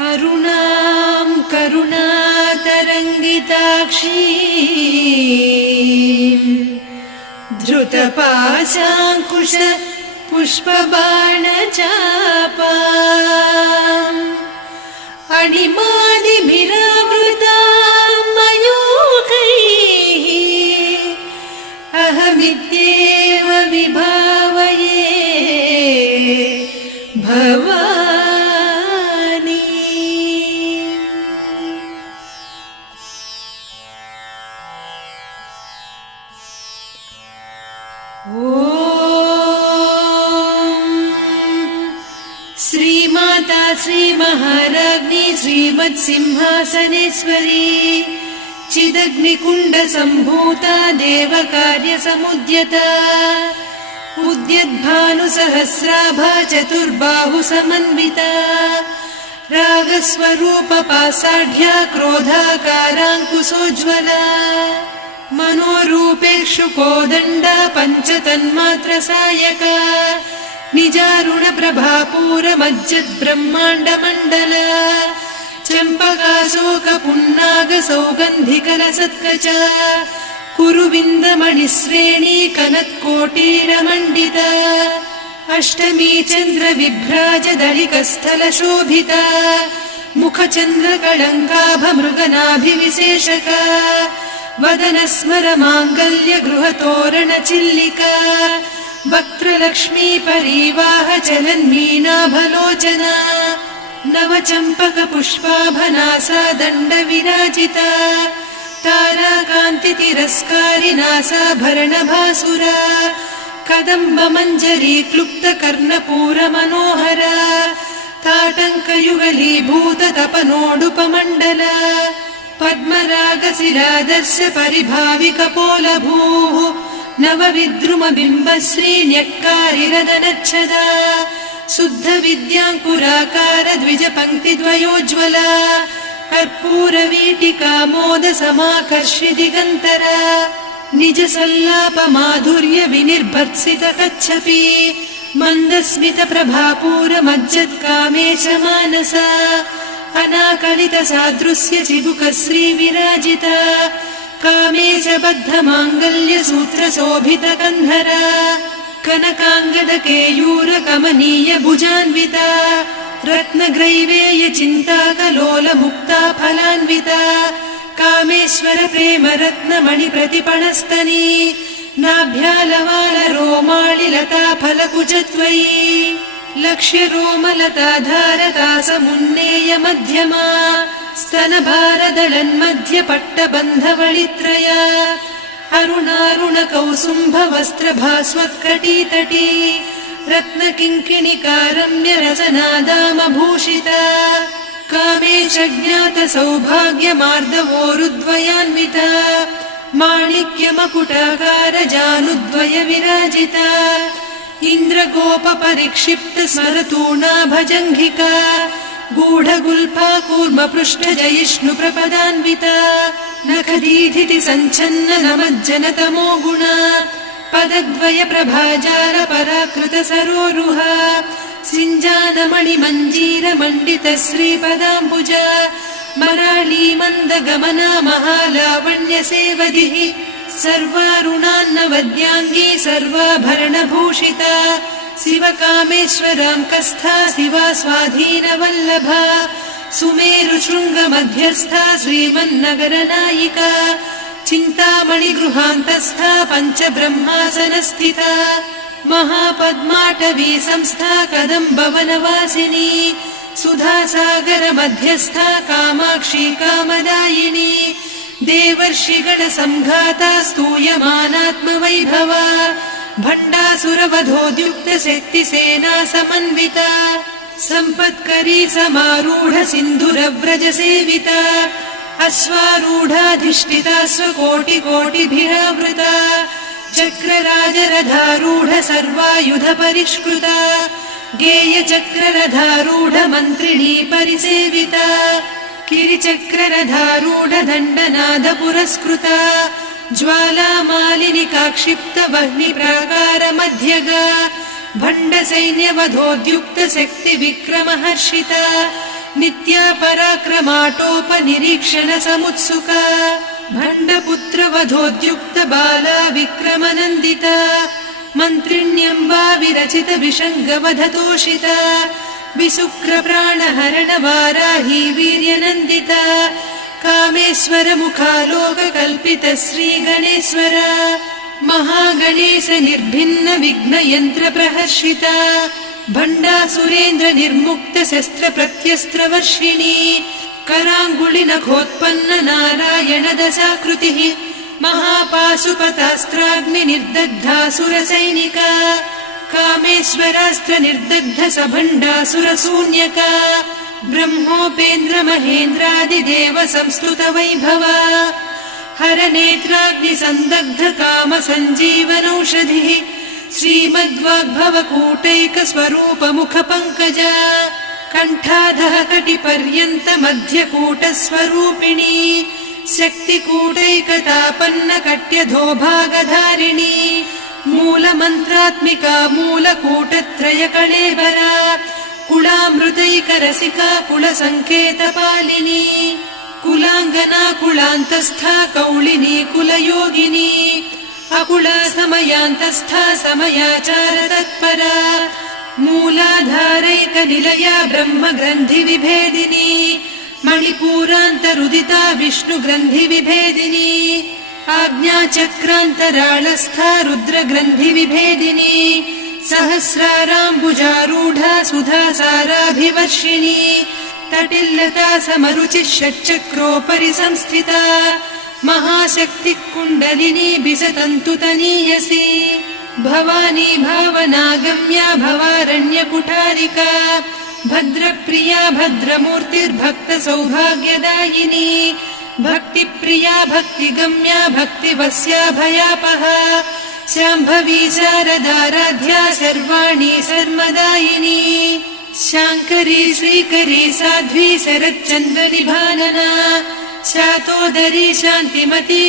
अरुणां करुणातरङ्गिताक्षीं धृतपाशाङ्कुश पुष्पबाणचापाम् अणिमादिभिरावृतां मयूखैः अहमित्येव विभावये भवानी। श्रीमाता श्रीमहाराज्ञी श्रीमत्सिंहासनेश्वरी चिदग्निकुण्डसम्भूता देवकार्यसमुद्यता उद्यद्भानुसहस्राभा चतुर्बाहुसमन्विता रागस्वरूपपासाढ्या क्रोधाकाराङ्कुशोज्ज्वला मनोरूपेक्षु कोदण्डा पञ्चतन्मात्रसायका निजारुणप्रभापूरमज्जद्ब्रह्माण्डमण्डला चम्पकाशोकपुन्नागसौगन्धिकलसत्कचा कुरुविन्दमणिश्रेणी कनत्कोटीरमण्डिता अष्टमी चन्द्रविभ्राजदलिकस्थलशोभिता मुखचन्द्रकळङ्काभमृगनाभिविशेषका वदनस्मरमाङ्गल्यगृहतोरणचिल्लिका वक्त्रलक्ष्मी परीवाह चलन्मीनाभलोचना नवचम्पकपुष्पाभनासा दण्डविराजिता ताराकान्तितिरस्कारिनासाभरणभासुरा कदम्बमञ्जरी क्लुप्तकर्णपूरमनोहरा ताटङ्कयुगलीभूततपनोडुपमण्डला पद्मरागशिरादर्श परिभाविकपोलभूः नवविद्रुमबिम्बश्रीन्यक्कारिरदनच्छदा शुद्धविद्याङ्कुराकार द्विजपङ्क्तिद्वयोज्ज्वला कर्पूरवीटिकामोदसमाकर्षि दिगन्तरा निजसल्लापमाधुर्य विनिर्भर्त्सितकच्छपि मन्दस्मितप्रभापूरमज्जत्कामेशमानसा अनाकलितसादृश्य चिबुकश्रीविराजिता कामेशबद्धमाङ्गल्यसूत्रशोभितकन्धरा कनकाङ्गदकेयूरकमनीय भुजान्विता रत्नग्रैवेयचिन्ताकलोलमुक्ता फलान्विता कामेश्वर प्रेमरत्नमणिप्रतिपणस्तनी नाभ्यालवालरोमाळिलता फलकुचत्वयी लक्ष्यरोमलताधारतासमुन्नेय मध्यमा स्तनभारदलन्मध्यपट्टबन्धवळित्रया अरुणारुणकौसुम्भवस्त्रभास्वत्कटीतटी रत्नकिङ्किणिकारम्यरसनादामभूषिता कामेशज्ञातसौभाग्यमार्दवोरुद्वयान्विता माणिक्यमकुटाकारजानुद्वय विराजिता इन्द्रगोपपरिक्षिप्तस्मरतूणाभजङ्घिका गूढगुल्फा कूर्मपृष्ठजयिष्णुप्रपदान्विता नखदीधिति सञ्छन्न नमज्जनतमो गुणा पदद्वय प्रभाजाल पराकृत सरोरुहा सिञ्जानमणिमञ्जीरमण्डित श्रीपदाम्बुजा मराळी मन्दगमना महालावण्य सेवधिः सर्वारुणान्नवद्याङ्गी सर्वाभरणभूषिता शिवकामेश्वराङ्कस्था शिवा स्वाधीनवल्लभा सुमेरुशृङ्गमध्यस्था श्रीमन्नगरनायिका चिन्तामणिगृहान्तस्था पञ्चब्रह्मासनस्थिता महापद्माटवी संस्था कदम्बवनवासिनी सुधासागरमध्यस्था कामाक्षी कामदायिनी देवर्षिगणसङ्घाता स्तूयमानात्मवैभवा भण्डासुरवधोद्युक्तशक्तिसेना समन्विता सम्पत्करी समारूढ सिन्धुरव्रजसेविता अश्वारूढाधिष्ठिता स्वकोटिकोटिभिरावृता चक्रराजरथारूढ सर्वायुध परिष्कृता गेयचक्ररथारूढ मन्त्रिणी परिसेविता किरिचक्ररथारूढ दण्डनाद पुरस्कृता ज्वालामालिनिकाक्षिप्त वह्निप्राकार मध्यगा भण्डसैन्यवधोद्युक्त शक्ति विक्रमहर्षिता नित्या पराक्रमाटोपनिरीक्षण समुत्सुका भण्डपुत्रवधोद्युक्त बाला विक्रमनन्दिता मन्त्रिण्यम्बा विरचित विषङ्गवधतोषिता विशुक्रप्राणहरण वाराही वीर्यनन्दिता कामेश्वर मुखालोककल्पित श्रीगणेश्वर महागणेश निर्भिन्न विघ्नयन्त्र प्रहर्षिता भण्डासुरेन्द्र निर्मुक्त शस्त्र प्रत्यस्त्रवर्षिणी कराङ्गुलि नखोत्पन्न नारायण दशाकृतिः महापाशुपतास्त्राग्नि निर्दग्धासुरसैनिका कामेश्वरास्त्र निर्दग्ध सभण्डासुर शून्यका ब्रह्मोपेन्द्र महेन्द्रादिदेव संस्तुत वैभवा हर नेत्राग्नि संदग्ध काम सञ्जीवनौषधिः श्रीमद्वाग्भव कूटैक स्वरूप मुख पङ्कजा कण्ठाधः कटिपर्यन्त मध्यकूट स्वरूपिणी शक्तिकूटैकतापन्न कट्यधो भागधारिणी मूलमन्त्रात्मिका मूलकूटत्रय कळेबरा कुलामृतैकरसिका कुलसङ्केतपालिनी कुलाङ्गना कुलान्तस्था कौलिनी कुलयोगिनी अकुला समयान्तस्था समयाचार तत्परा मूलाधारैकनिलया ब्रह्मग्रन्थि विभेदिनी मणिपूरान्तरुदिता विष्णुग्रन्थि विभेदिनी आज्ञाचक्रान्तराळस्था रुद्रग्रन्थि विभेदिनी सहस्राराम्बुजारूढा सुधासाराभिवर्षिणी तटिल्लता समरुचिः षट्चक्रोपरि संस्थिता महाशक्तिः कुण्डलिनी बिसतन्तुतनीयसी भवानी भावनागम्या भवारण्यकुठारिका भद्रप्रिया भद्रमूर्तिर्भक्त सौभाग्यदायिनी भक्तिप्रिया भक्तिगम्या भक्तिवस्या भयापहा शाम्भवी शारदाराध्या सर्वाणि सर्वदायिनी शाङ्करी श्रीकरी साध्वी शरच्चन्द्र निभानना शातोदरी शान्तिमती